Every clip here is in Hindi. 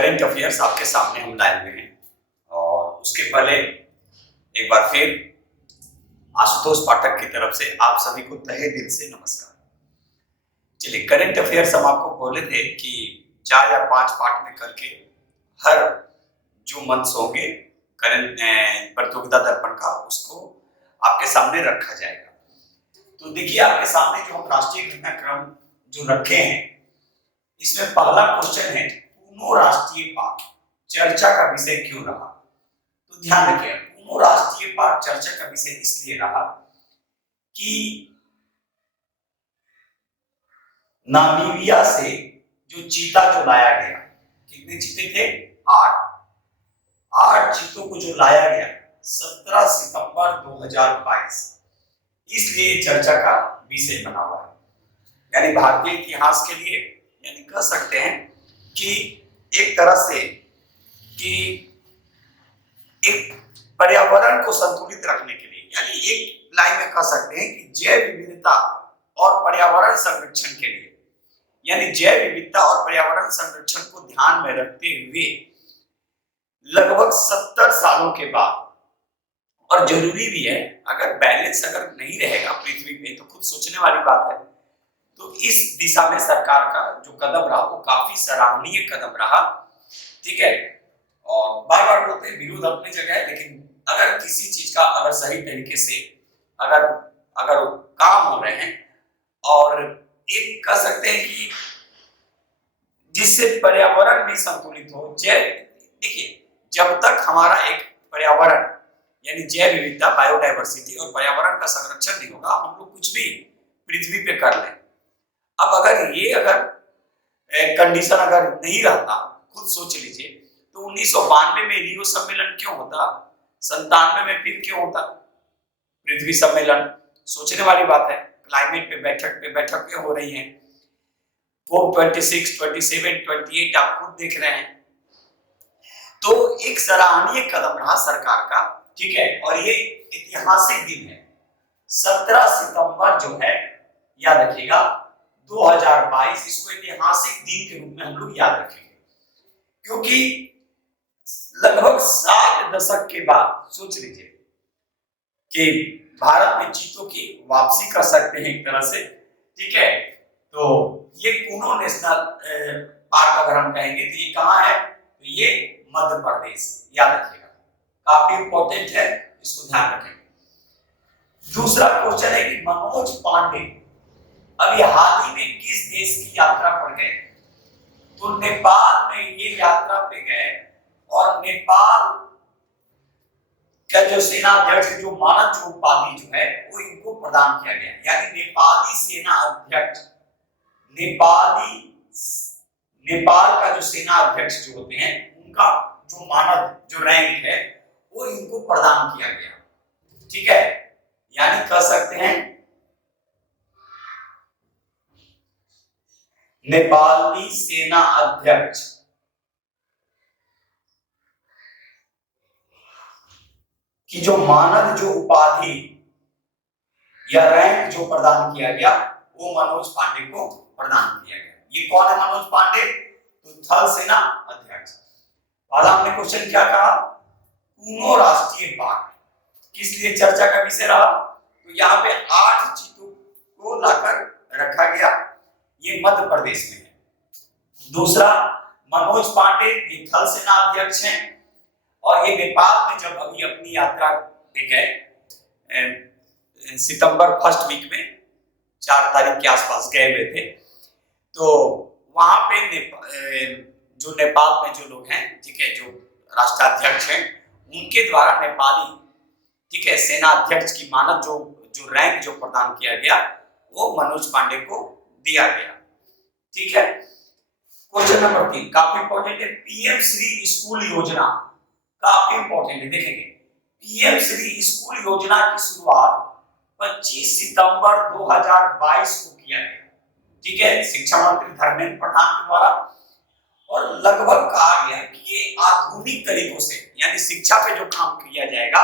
करंट अफेयर्स आपके सामने हम लाए हुए हैं और उसके पहले एक बार फिर आशुतोष पाठक की तरफ से आप सभी को तहे दिल से नमस्कार। चलिए, करंट अफेयर्स हम आपको बोले थे कि 4 या 5 पार्ट में करके हर जो मंथ्स होंगे करंट प्रतियोगिता दर्पण का उसको आपके सामने रखा जाएगा। तो देखिए, आपके सामने जो हम राष्ट्रीय घटनाक्रम जो रखे हैं इसमें पहला क्वेश्चन है, पूनो राष्ट्रीय पार्क चर्चा का विषय क्यों रहा? तो ध्यान रखिए, पूनो राष्ट्रीय पार्क चर्चा का विषय इसलिए रहा कि नामीबिया से जो चीता जो लाया गया, कितने चीते थे? 8 चीतों को जो लाया गया 17 सितंबर 2022, इसलिए चर्चा का विषय बना हुआ है। यानी भारतीय इतिहास के लिए, यानी कह सकते हैं कि एक तरह से कि एक पर्यावरण को संतुलित रखने के लिए, यानी एक लाइन में कह सकते हैं कि जैव विविधता और पर्यावरण संरक्षण के लिए, यानी जैव विविधता और पर्यावरण संरक्षण को ध्यान में रखते हुए लगभग 70 सालों के बाद, और जरूरी भी है, अगर बैलेंस अगर नहीं रहेगा पृथ्वी पे तो खुद सोचने वाली बात है। तो इस दिशा में सरकार का जो कदम रहा वो काफी सराहनीय कदम रहा, ठीक है। और बार बार बोलते हैं विरोध अपनी जगह है, लेकिन अगर किसी चीज का अगर सही तरीके से अगर काम हो रहे हैं और एक कह सकते हैं कि जिससे पर्यावरण भी संतुलित हो, देखिए जब तक हमारा एक पर्यावरण यानी जैव विविधता, बायोडायवर्सिटी और पर्यावरण का संरक्षण नहीं होगा, हम लोग कुछ भी पृथ्वी पे कर लें। अब अगर कंडीशन अगर नहीं रहता, खुद सोच लीजिए, तो 1992 में रियो सम्मेलन क्यों होता, 97 में फिर क्यों होता पृथ्वी सम्मेलन? सोचने वाली बात है। क्लाइमेट पे बैठक हो रही है, कोप 26, 27, 28 आप खुद देख रहे हैं। तो एक सराहनीय कदम रहा सरकार का, ठीक है। और ये ऐतिहासिक दिन है, 17 सितंबर जो है, याद रखिएगा 2022, इसको ऐतिहासिक दिन के रूप में हम लोग याद रखेंगे, क्योंकि लगभग 7 दशक के बाद सोच लीजिए कि भारत में चीतों की वापसी कर सकते हैं एक तरह से, ठीक है। तो ये पूनो नेशनल पार्क अगर हम कहेंगे तो ये कहाँ है? तो ये मध्य प्रदेश, याद रखिएगा, काफी इंपॉर्टेंट है, इसको ध्यान रखें। दूसरा क्वेश्चन है कि मनोज पांडे अभी हाल ही में किस देश की यात्रा पर गए? तो नेपाल में ये यात्रा पे गए, और नेपाल का जो सेना अध्यक्ष, जो मानद जो उपाधि जो है वो इनको प्रदान किया गया, यानी नेपाली सेना अध्यक्ष, नेपाल का जो सेना अध्यक्ष जो होते हैं उनका जो मानद जो रैंक है वो इनको प्रदान किया गया, ठीक है। यानी कह सकते हैं नेपाली सेना अध्यक्ष की जो मानद जो उपाधि या रैंक जो प्रदान किया गया वो मनोज पांडे को प्रदान किया गया। ये कौन है मनोज पांडे? तो थल सेना अध्यक्ष। पहला हमने क्वेश्चन क्या कहा? पूनो राष्ट्रीय पार्क किस लिए चर्चा का विषय रहा? तो यहाँ पे 8 चीतों को लाकर रखा गया, ये मध्य प्रदेश में है। दूसरा, मनोज पांडे ये थल सेना अध्यक्ष हैं, और ये नेपाल में जब अभी अपनी यात्रा पे गए, सितंबर फर्स्ट वीक में 4 तारीख के आसपास गए हुए थे, तो वहां पे जो नेपाल में जो लोग हैं, ठीक है, जो राष्ट्राध्यक्ष हैं, उनके द्वारा नेपाली, ठीक है, सेना अध्यक्ष की मानद जो रैंक जो प्रदान किया गया वो मनोज पांडे को दिया गया, ठीक है। क्वेश्चन नंबर 3 काफी इंपॉर्टेंट है, पीएम श्री स्कूल योजना काफी इंपॉर्टेंट है, देखेंगे। पीएम श्री स्कूल योजना की शुरुआत 25 सितंबर 2022 को किया गया, ठीक है, शिक्षा मंत्री धर्मेंद्र प्रधान के द्वारा, और लगभग कहा गया कि ये आधुनिक तरीकों से, यानी शिक्षा पे जो काम किया जाएगा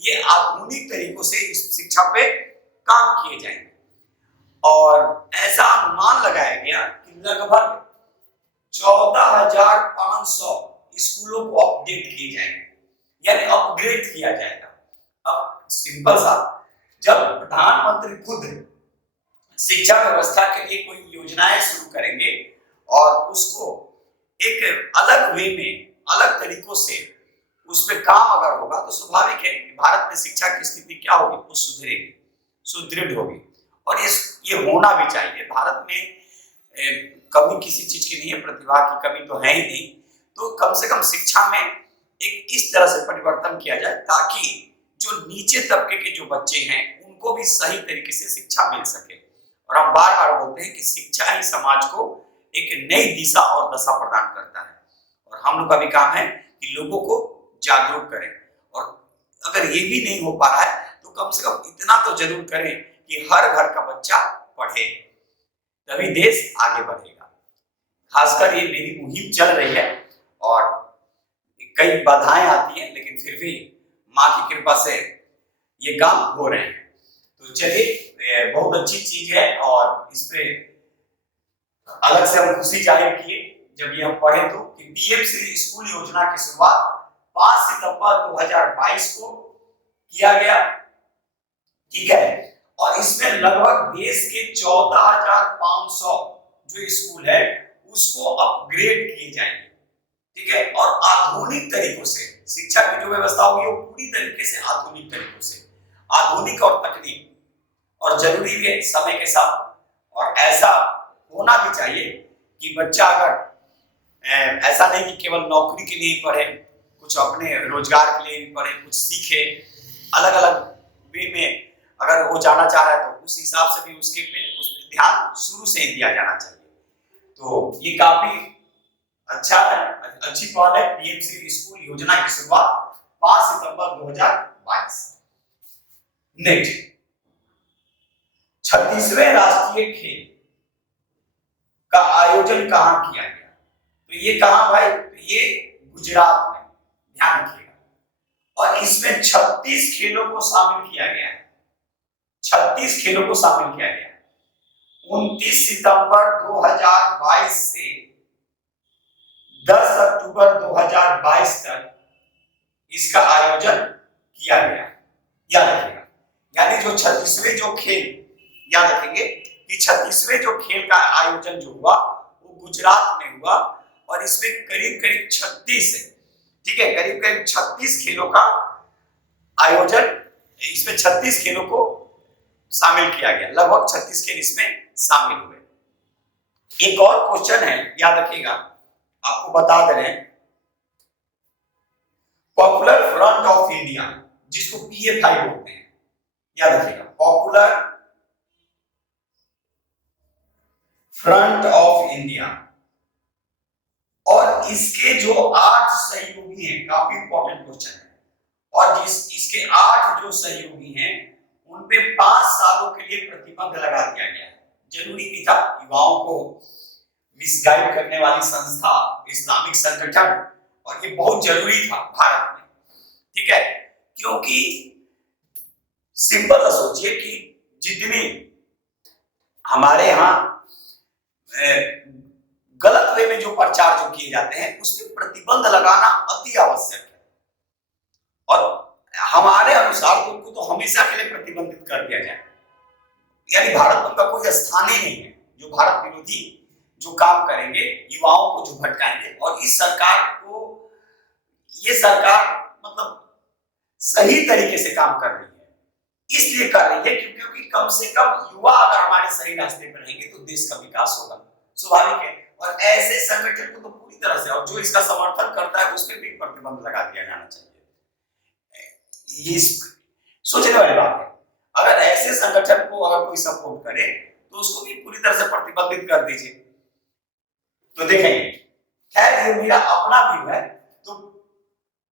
ये आधुनिक तरीकों से इस शिक्षा पे काम किए जाएंगे। और ऐसा अनुमान लगाया गया कि लगभग 14,500 स्कूलों को अपडेट किए जाएंगे, यानी अपग्रेड किया जाएगा। अब सिंपल सा, जब प्रधानमंत्री खुद शिक्षा व्यवस्था के लिए कोई योजनाएं शुरू करेंगे और उसको एक अलग वे में, अलग तरीकों से उस पर काम अगर होगा, तो स्वाभाविक है कि भारत में शिक्षा की स्थिति क्या होगी, वो सुधरेगी, सुदृढ़ होगी। और ये होना भी चाहिए। भारत में कमी किसी चीज की नहीं है, प्रतिभा की कमी तो है ही नहीं। तो कम से कम शिक्षा में एक इस तरह से परिवर्तन किया जाए ताकि जो नीचे तबके के जो बच्चे हैं उनको भी सही तरीके से शिक्षा मिल सके। और हम बार बार बोलते हैं कि शिक्षा ही समाज को एक नई दिशा और दशा प्रदान करता है। और हम लोग का भी काम है कि लोगों को जागरूक करें। और अगर ये भी नहीं हो पा रहा है तो कम से कम इतना तो जरूर करें कि हर घर का बच्चा पढ़े, तभी देश आगे बढ़ेगा। खासकर ये मेरी मुहिम चल रही है और कई बाधाएं आती हैं, लेकिन फिर भी माँ की कृपा से ये काम हो रहे हैं। तो चलिए, बहुत अच्छी चीज है और इस पे अलग से हम खुशी जाहिर किए जब ये हम पढ़े तो कि पीएम श्री स्कूल योजना की शुरुआत 5 सितंबर 2022 को किया गया। ठीक है, और इसमें लगभग देश के 14,500 जो स्कूल है उसको अपग्रेड किए जाएंगे। ठीक है, और आधुनिक तरीकों से शिक्षा की जो व्यवस्था होगी वो पूरी तरीके से आधुनिक तरीकों से, आधुनिक और तकनीक, और जरूरी भी है समय के साथ। और ऐसा होना भी चाहिए कि बच्चा अगर ऐसा नहीं कि केवल नौकरी के लिए पढ़े, कुछ अपने रोजगार के लिए भी पढ़े, कुछ सीखे, अलग अलग वे में अगर वो जाना चाह रहा है तो उस हिसाब से भी उस पर ध्यान शुरू से ही दिया जाना चाहिए। तो ये काफी अच्छा है, अच्छी बात है। पीएम श्री स्कूल योजना की शुरुआत 5 सितंबर 2022। नेक्स्ट, 36वें राष्ट्रीय खेल का आयोजन कहां किया गया? तो ये कहां भाई? तो ये गुजरात में, ध्यान रखिएगा। और इसमें 36 खेलों को शामिल किया गया है। 36 खेलों को शामिल किया गया। 29 सितंबर 2022 से 10 अक्टूबर 2022 तक इसका आयोजन किया गया। याद रखिएगा, यानी जो 36वें जो खेल, याद रखेंगे कि 36वें जो खेल का आयोजन जो हुआ वो गुजरात में हुआ। और इसमें करीब करीब 36, ठीक है, करीब करीब 36 खेलों का आयोजन, इसमें 36 खेलों को शामिल किया गया। लगभग 36 खेल इसमें शामिल हुए। एक और क्वेश्चन है, याद रखिएगा, आपको बता दे रहे हैं। पॉपुलर फ्रंट ऑफ इंडिया, जिसको पीएफआई बोलते हैं, याद रखिएगा, पॉपुलर फ्रंट ऑफ इंडिया। और इसके जो 8 सहयोगी हैं, काफी इंपॉर्टेंट क्वेश्चन है, और इसके 8 जो सहयोगी हैं उन पे 5 सालों के लिए प्रतिबंध लगा दिया गया है। जरूरी भी था, युवाओं को मिसगाइड करने वाली संस्था, इस्लामिक संगठन, और ये बहुत जरूरी था भारत में। ठीक है, क्योंकि सिंपल सोचिए कि जितनी हमारे यहाँ गलत वे में जो प्रचार जो किए जाते हैं उस पर प्रतिबंध लगाना अति आवश्यक है। और हमारे अनुसार तो उनको तो हमेशा के लिए प्रतिबंधित कर दिया जाए, यानी भारत में उनका कोई स्थान ही नहीं है जो भारत विरोधी जो काम करेंगे, युवाओं को जो भटकाएंगे। और इस सरकार को, ये सरकार मतलब सही तरीके से काम कर रही है, इसलिए कर रही है क्योंकि कम से कम युवा अगर हमारे सही रास्ते पर रहेंगे तो देश का विकास होगा, स्वाभाविक है। और ऐसे संगठन को तो पूरी तरह से, और जो इसका समर्थन करता है उस पर भी प्रतिबंध लगा दिया जाना चाहिए। ये सोचने वाली बात है। अगर ऐसे संगठन को अगर कोई सपोर्ट करे तो उसको भी पूरी तरह से प्रतिबंधित कर दीजिए। तो देखेंगे, खैर ये मेरा अपना व्यू है। तो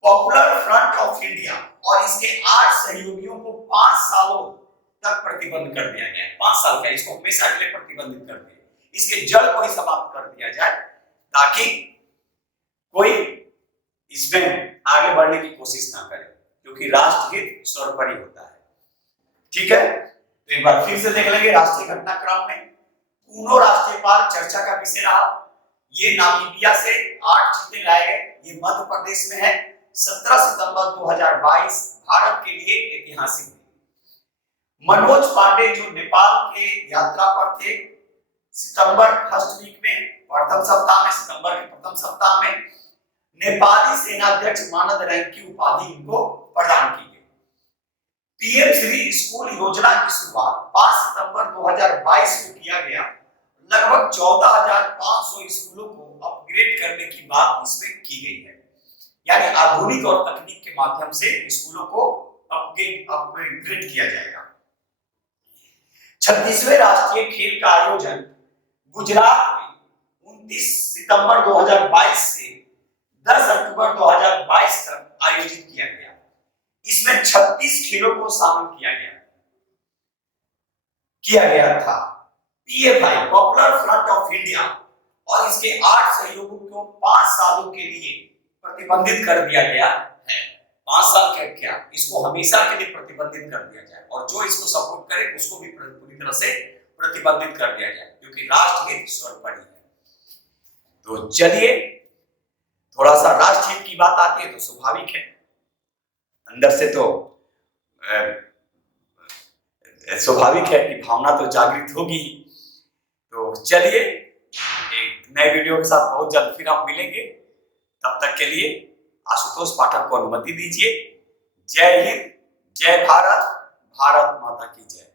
पॉपुलर फ्रंट ऑफ इंडिया और इसके 8 सहयोगियों को 5 सालों तक प्रतिबंध कर दिया गया है। 5 साल का, इसको हमेशा के लिए प्रतिबंधित कर दिया, इसके जड़ को ही समाप्त कर दिया जाए ताकि कोई इसमें आगे बढ़ने की कोशिश ना करे, क्योंकि राष्ट्रहित सर्वोपरि होता है। ठीक है, तो एक बार फिर से देख लेंगे राष्ट्रीय घटनाक्रम में। पूर्णो राष्ट्रीय पार्क चर्चा का विषय रहा। ये नामीबिया से 8 चीते लाए गए, ये मध्य प्रदेश में है। 17 सितंबर 2022 भारत के लिए ऐतिहासिक दिन। मनोज पांडे जो नेपाल के यात्रा पर थे, सितंबर फर्स्ट वीक में, सितंबर के प्रथम सप्ताह में नेपाली सेनाध्यक्ष मानद रैंक की उपाधि इनको प्रदान की गई। पीएम श्री स्कूल योजना की शुरुआत 5 सितंबर 2022 को किया गया। लगभग 14,500 स्कूलों को अपग्रेड करने की बात इसमें की गई है, यानी आधुनिक और तकनीक के माध्यम से स्कूलों को अपग्रेड किया जाएगा। 36वें राष्ट्रीय खेल का आयोजन गुजरात में 29 सितंबर 2022 से 10 अक्टूबर 2022 तक आयोजित किया गया। इसमें 36 खेलों को शामिल किया गया था। PFI popular front of India और इसके 8 सहयोगियों को 5 सालों के लिए प्रतिबंधित कर दिया गया है। 5 साल क्या, इसको हमेशा के लिए प्रतिबंधित कर दिया जाए, और जो इसको सपोर्ट करे उसको भी पूरी तरह से प्रतिबंधित कर दिया जाए, क्योंकि राष्ट्रहित सर्वोपरि है। तो चलिए, थोड़ा सा राष्ट्रहित की बात आती है तो स्वाभाविक है, अंदर से तो स्वाभाविक है कि भावना तो जागृत होगी। तो चलिए, एक नए वीडियो के साथ बहुत जल्द फिर हम मिलेंगे। तब तक के लिए आशुतोष पाठक को अनुमति दीजिए। जय हिंद, जय भारत, भारत माता की जय।